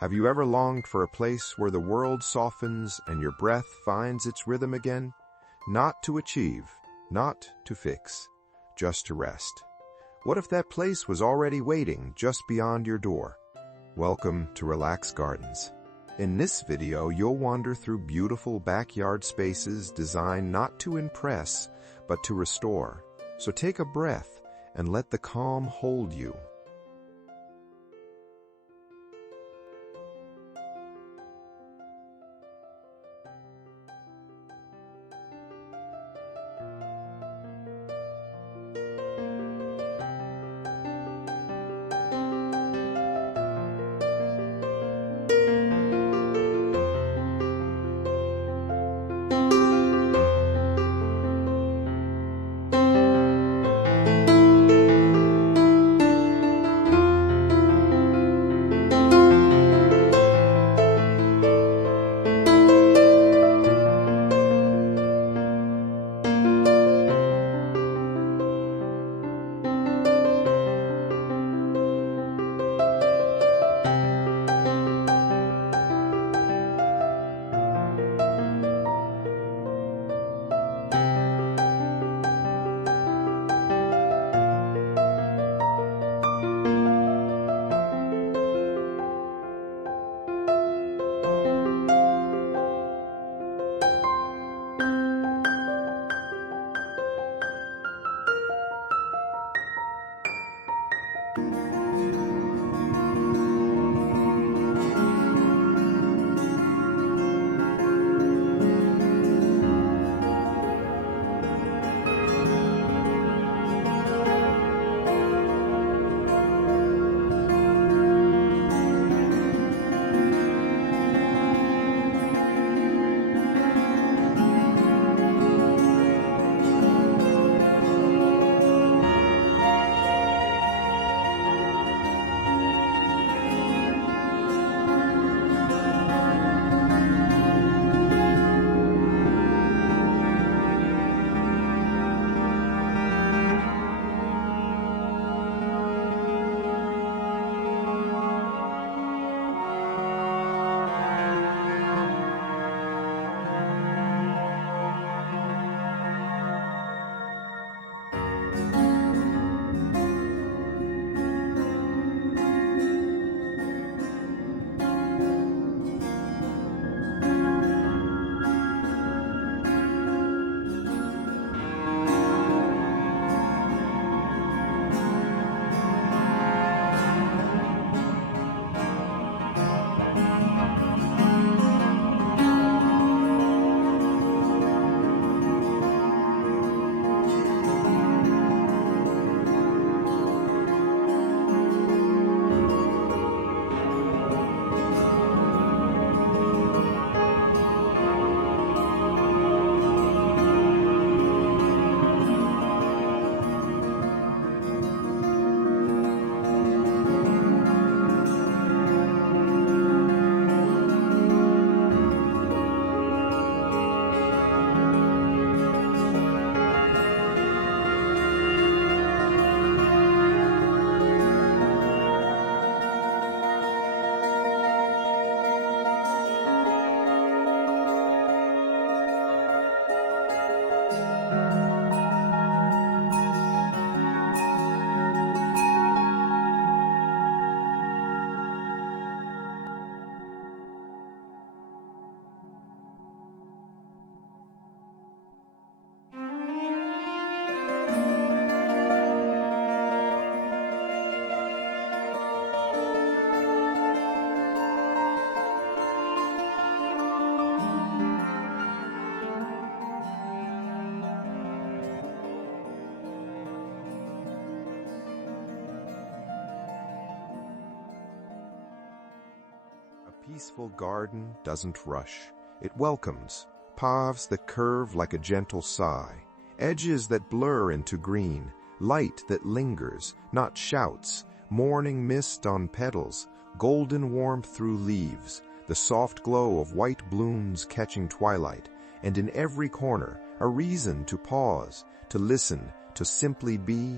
Have you ever longed for a place where the world softens and your breath finds its rhythm again? Not to achieve, not to fix, just to rest. What if that place was already waiting just beyond your door? Welcome to Relax Gardens. In this video, you'll wander through beautiful backyard spaces designed not to impress, but to restore. So take a breath and let the calm hold you. A peaceful garden doesn't rush. It welcomes paths that curve like a gentle sigh, edges that blur into green, light that lingers, not shouts, morning mist on petals, golden warmth through leaves, the soft glow of white blooms catching twilight, and in every corner a reason to pause, to listen, to simply be.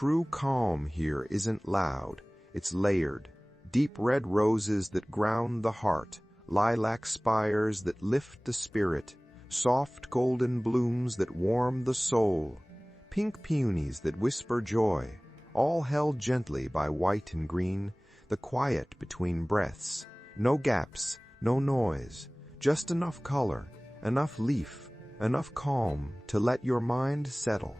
True calm here isn't loud, it's layered. Deep red roses that ground the heart, lilac spires that lift the spirit, soft golden blooms that warm the soul, pink peonies that whisper joy, all held gently by white and green, the quiet between breaths, no gaps, no noise, just enough color, enough leaf, enough calm to let your mind settle.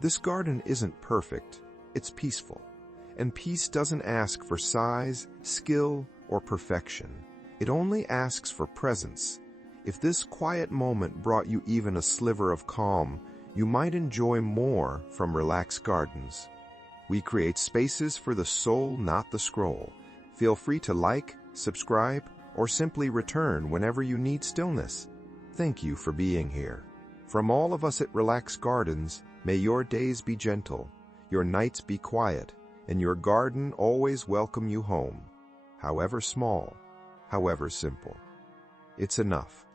This garden isn't perfect, it's peaceful. And peace doesn't ask for size, skill, or perfection. It only asks for presence. If this quiet moment brought you even a sliver of calm, you might enjoy more from Relaxed Gardens. We create spaces for the soul, not the scroll. Feel free to like, subscribe, or simply return whenever you need stillness. Thank you for being here. From all of us at Relaxed Gardens, may your days be gentle, your nights be quiet, and your garden always welcome you home. However small, however simple. It's enough.